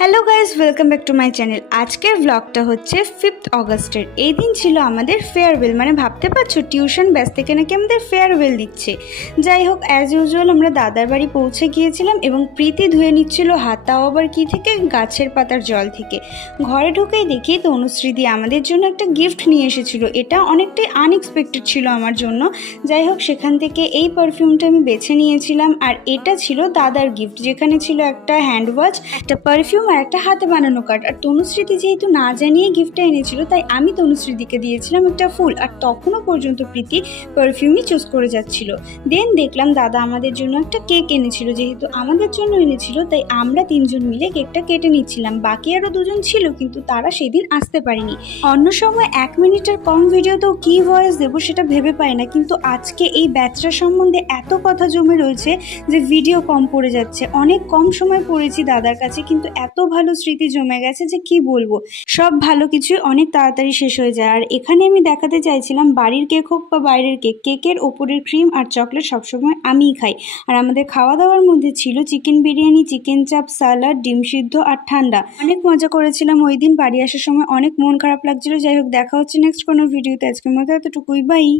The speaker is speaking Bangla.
Hello guys, welcome back to my channel. আজকের ব্লগটা হচ্ছে 5th অগস্টের। এই দিন ছিল আমাদের ফেয়ারওয়েল, মানে ভাবতে পারছো টিউশন ব্যাচ থেকে নাকি আমাদের ফেয়ারওয়েল দিচ্ছে। যাই হোক, অ্যাজ ইউজুয়াল আমরা দাদার বাড়ি পৌঁছে গিয়েছিলাম এবং প্রীতি ধুয়ে নিচ্ছিল হাত, তাও আবার কি থেকে, গাছের পাতার জল থেকে। ঘরে ঢুকেই দেখি তনুশ্রীদি আমাদের জন্য একটা গিফট নিয়ে এসেছিল। এটা অনেকটাই আনএক্সপেক্টেড ছিল আমার জন্য। যাই হোক, সেখান থেকে এই পারফিউমটা আমি বেছে নিয়েছিলাম, আর এটা ছিল দাদার গিফট, যেখানে ছিল একটা হ্যান্ড ওয়াচ, একটা পারফিউম আর একটা হাতে বানানো কার্ড। আর তনুশ্রীদি যেহেতু না জানিয়ে গিফটটা এনেছিল, তাই আমি তনুশ্রীদিকে দিয়েছিলাম একটা ফুল। আর তখনও পর্যন্ত প্রীতি পারফিউমই চুজ করে যাচ্ছিল। দেন দেখলাম দাদা আমাদের জন্য একটা কেক এনেছিল। যেহেতু আমাদের জন্য এনেছিল, তাই আমরা তিনজন মিলে কেকটা কেটে নিচ্ছিলাম। বাকি আরও দুজন ছিল, কিন্তু তারা সেদিন আসতে পারেনি। অন্য সময় 1 মিনিটের কম ভিডিওতেও কি ভয়েস দেবো সেটা ভেবে পাই না, কিন্তু আজকে এই ব্যাচটা সম্বন্ধে এত কথা জমে রয়েছে যে ভিডিও কম পড়ে যাচ্ছে। অনেক কম সময় পড়েছি দাদার কাছে, কিন্তু এত ভালো স্মৃতি জমে গেছে যে কি বলবো। সব ভালো কিছুই অনেক তাড়াতাড়ি শেষ হয়ে যায়। আর এখানে আমি দেখাতে চাইছিলাম, বাড়ির কেক হোক বা বাইরের কেক, কেকের ওপরের ক্রিম আর চকলেট সবসময় আমিই খাই। আর আমাদের খাওয়া দাওয়ার মধ্যে ছিল চিকেন বিরিয়ানি, চিকেন চাপ, সালাড, ডিম সিদ্ধ আর ঠান্ডা। অনেক মজা করেছিলাম ওই দিন। বাড়ি আসার সময় অনেক মন খারাপ লাগছিল। যাই হোক, দেখা হচ্ছে নেক্সট কোনো ভিডিওতে। আজকের মতো এতটুকুই, বাই।